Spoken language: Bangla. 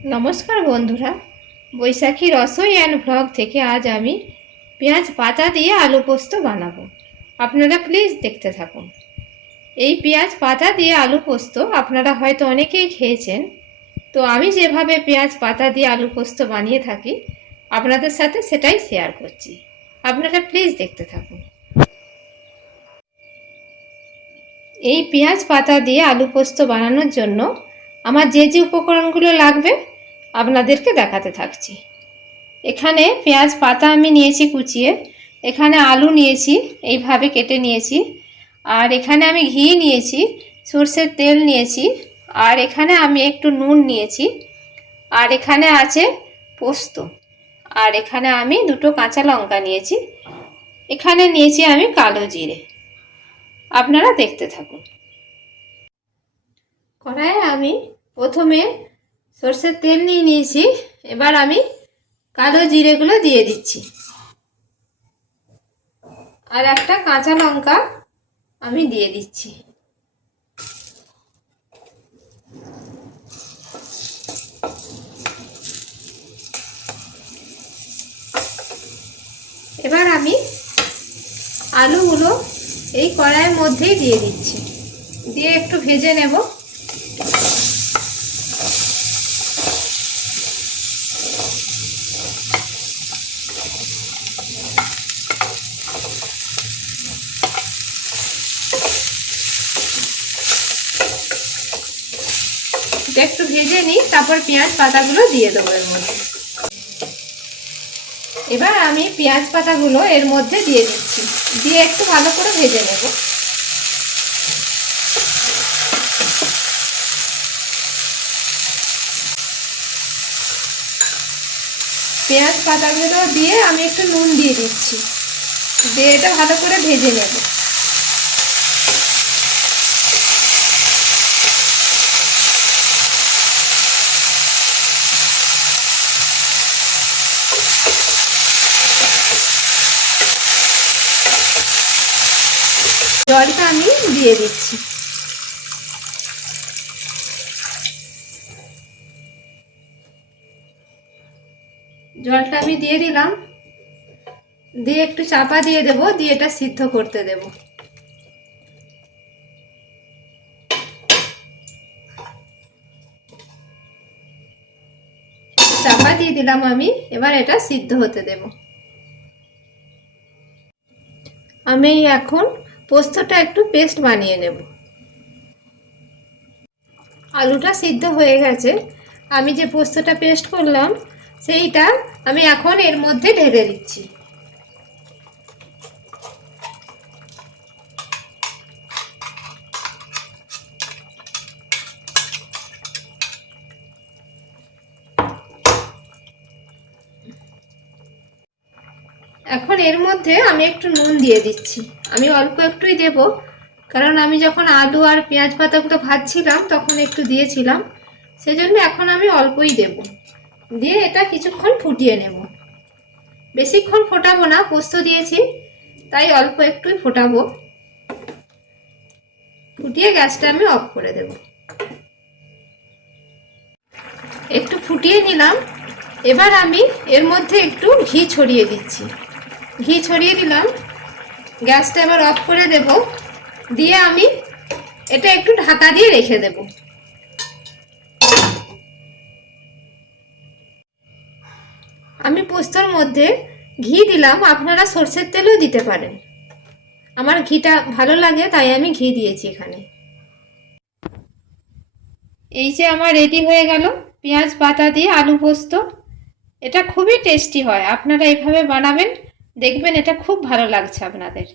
নমস্কার বন্ধুরা, বৈশাখী রসোই অ্যান্ড ভ্লগ থেকে আজ আমি পেঁয়াজ পাতা দিয়ে আলু পোস্ত বানাবো। আপনারা প্লিজ দেখতে থাকুন। এই পেঁয়াজ পাতা দিয়ে আলু পোস্ত আপনারা হয়তো অনেকেই খেয়েছেন। তো আমি যেভাবে পেঁয়াজ পাতা দিয়ে আলু পোস্ত বানিয়ে থাকি আপনাদের সাথে সেটাই শেয়ার করছি। আপনারা প্লিজ দেখতে থাকুন। এই পেঁয়াজ পাতা দিয়ে আলু পোস্ত বানানোর জন্য আমার যে যে উপকরণগুলো লাগবে আপনাদেরকে দেখাতে থাকছি। এখানে পেঁয়াজ পাতা আমি নিয়েছি কুচিয়ে, এখানে আলু নিয়েছি এইভাবে কেটে নিয়েছি, আর এখানে আমি ঘি নিয়েছি, সরষের তেল নিয়েছি, আর এখানে আমি একটু নুন নিয়েছি, আর এখানে আছে পোস্ত, আর এখানে আমি দুটো কাঁচা লঙ্কা নিয়েছি, এখানে নিয়েছি আমি কালো জিরে। আপনারা দেখতে থাকুন। কড়াইয়ে আমি প্রথমে সরষের তেল নিয়ে নিয়েছি, এবার আমি কালো জিরেগুলো দিয়ে দিচ্ছি, আর একটা কাঁচা লঙ্কা আমি দিয়ে দিচ্ছি। এবার আমি আলুগুলো এই কড়াইয়ের মধ্যেই দিয়ে দিচ্ছি, দিয়ে একটু ভেজে নেব। একটু ভেজে নিই, তারপর পেঁয়াজ পাতাগুলো দিয়ে দেবো এর মধ্যে। এবার আমি পেঁয়াজ পাতাগুলো এর মধ্যে দিয়ে দিচ্ছি, দিয়ে একটু ভালো করে ভেজে নেব। পেঁয়াজ পাতাগুলো দিয়ে আমি একটু নুন দিয়ে দিচ্ছি, দিয়ে এটা ভালো করে ভেজে নেব। জলটা আমি দিয়ে দিচ্ছি। জলটা আমি দিয়ে দিলাম, দিয়ে একটু চাপা দিয়ে দেব, দিয়ে এটা সিদ্ধ করতে দেব। চাপা দিয়ে দিলাম আমি, এবার এটা সিদ্ধ হতে দেব। আমি এখন পোস্তটা একটু পেস্ট বানিয়ে নেব। আলুটা সিদ্ধ হয়ে গেছে, আমি যে পোস্তটা পেস্ট করলাম সেইটা আমি এখন এর মধ্যে ঢেলে দিচ্ছি। এখন এর মধ্যে আমি একটু নুন দিয়ে দিচ্ছি, আমি অল্প একটুই দেব, কারণ আমি যখন আলু আর পেঁয়াজ পাতাগুলো ভাজছিলাম তখন একটু দিয়েছিলাম, সেজন্য এখন আমি অল্পই দেব। দিয়ে এটা কিছুক্ষণ ফুটিয়ে নেব। বেশিক্ষণ ফোটাবো না, পোস্ত দিয়েছি তাই অল্প একটুই ফোটাবো। ফুটিয়ে গ্যাসটা আমি অফ করে দেব। একটু ফুটিয়ে নিলাম, এবার আমি এর মধ্যে একটু ঘি ছড়িয়ে দিচ্ছি। ঘি ছড়িয়ে দিলাম, গ্যাসটা এবার অফ করে দেব, দিয়ে আমি এটা একটু ঢাকা দিয়ে রেখে দেব। আমি পোস্তর মধ্যে ঘি দিলাম, আপনারা সরষের তেলও দিতে পারেন। আমার ঘিটা ভালো লাগে তাই আমি ঘি দিয়েছি এখানে। এই যে আমার রেডি হয়ে গেল পেঁয়াজ পাতা দিয়ে আলু পোস্ত। এটা খুবই টেস্টি হয়, আপনারা এইভাবে বানাবেন, দেখবেন এটা খুব ভালো লাগছে আপনাদের।